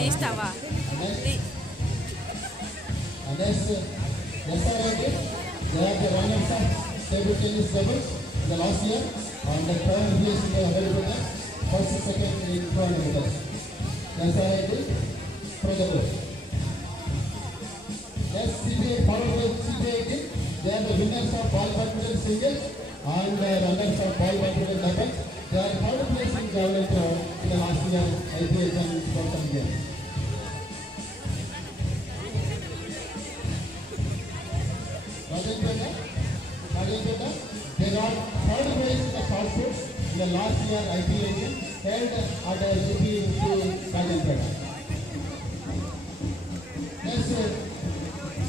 తీస్తావా They are the runners up table tennis doubles the last year and the third place in the available first and second in front of us. That's how I did from the book. Next CBA followed by CBA. They are the winners of ball badminton singles and the runners of ball badminton doubles. They are third place in javelin throw in the last year IPH and Scotland games. They got third place in the short put in the last year IPH held at GP to Rajendra. Next,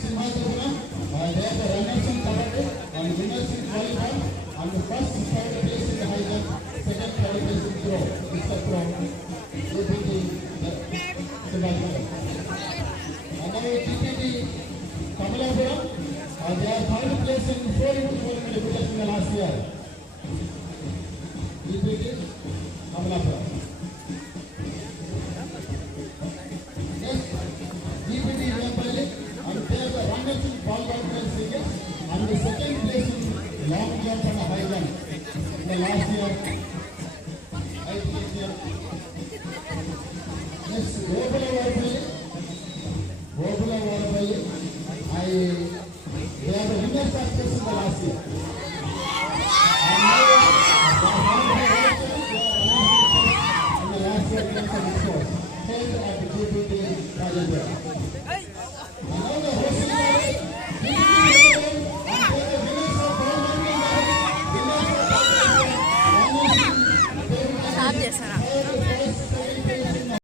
Simhadrapura, they are the runners in Kabaddi and winners in volleyball and the first third place in the high jump, second third place in throw. It's the throw. GPT Simhadrapura. And now GPT Kamalapuram. They are third place in 4x4 meters in the last year. GPT Kamalapuram. Next, GPT Rampalli and they are the runners in ball badminton singles and the second place in long jump and high jump in the last year. Next, Gopala Varapalli. They are the winners of this in the last year. And now, in the last year, winners of the sports held at the GPT Rajendra. And now the hosting body, and they are the winners of ball badminton, winners of